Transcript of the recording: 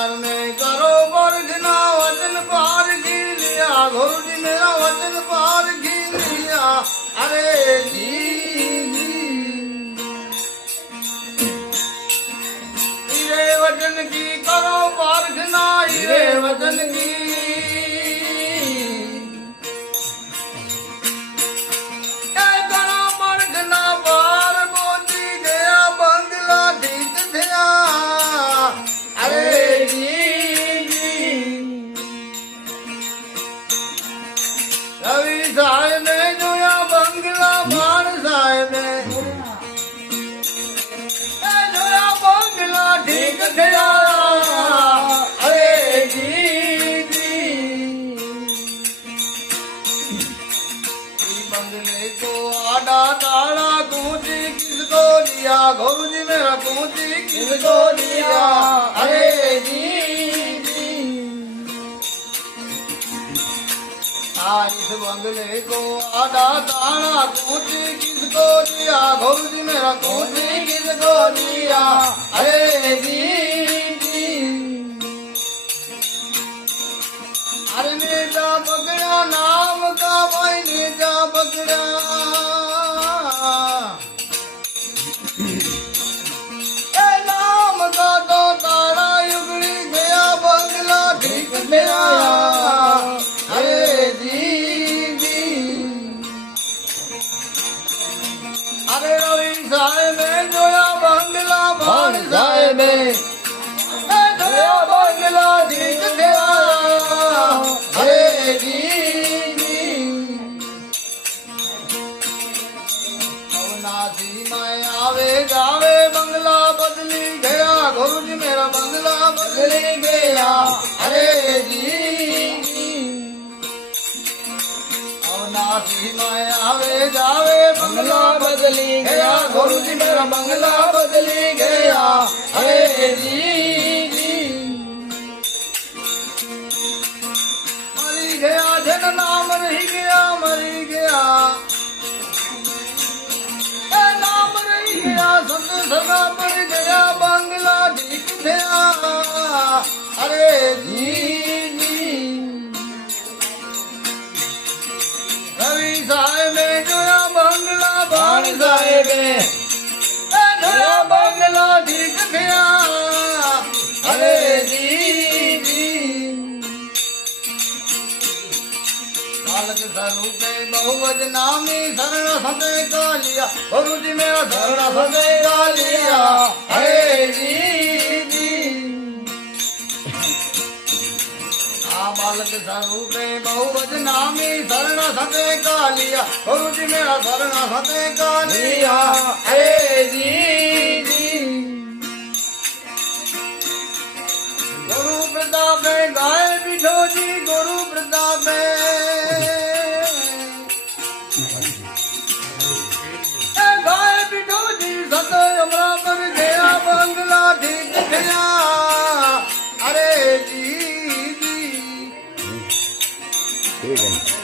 संसार में करो वर्गना वचन पार की लिया गुरु जी मेरा वचन पार की लिया अरे जी हीरे वचन की करो प्रार्थना हीरे वचन की करो प्रार्थना पार पहुंची गया बंगला ठीक थिया अरे रवि साहेब ने जोया बंगला बाण साहेब ने जोया बंगला ठीक थिया अरे बंगले को आड़ा ताड़ा कूची किसको दिया गुरु जी मेरा कूची किसको दिया अरे जी इस बंगले को आधा ताड़ा कूची किसको दिया गुरु जी मेरा कूची किसको दिया अरे जी अरे नेता पकड़ा नाम का भाई नेता पकड़ा नाम का तो तारा युगड़ी गया बंगला ठीक गया अरे अरे रवि साहेब में जोया बंगला भाण साहेब में जोया बंगला ठीक गया अरे जी अवनाशी में आवे जावे बंगला बदली गया गुरु जी मेरा बंगला बदली गया अरे जी अवनाशी में आवे जावे बंगला बदली गया गुरु जी मेरा बंगला बदली गया अरे जी मरी गया जन नाम रही गया मरी गया नाम रही गया संत सदा पर गया बंगला ठीक गया अरे जी रवि साहेब में जोया बंगला बाण साहेब में जोया बंगला ठीक गया अरे जी बालक स्वरूप बहुवच नामी शरण सदे का लिया गुरु जी मेरा शरण सदे का लिया अरे जी बालक स्वरूप बहुवच नामी शरण सदे का लिया गुरु जी मेरा शरण सदे का लिया अरे जी गुरु प्रताप गाय बिठो जी गुरु प्रताप गाय बिठो जी सत अमरा पर गया बंगला ठीक गया अरे जी ठीक है।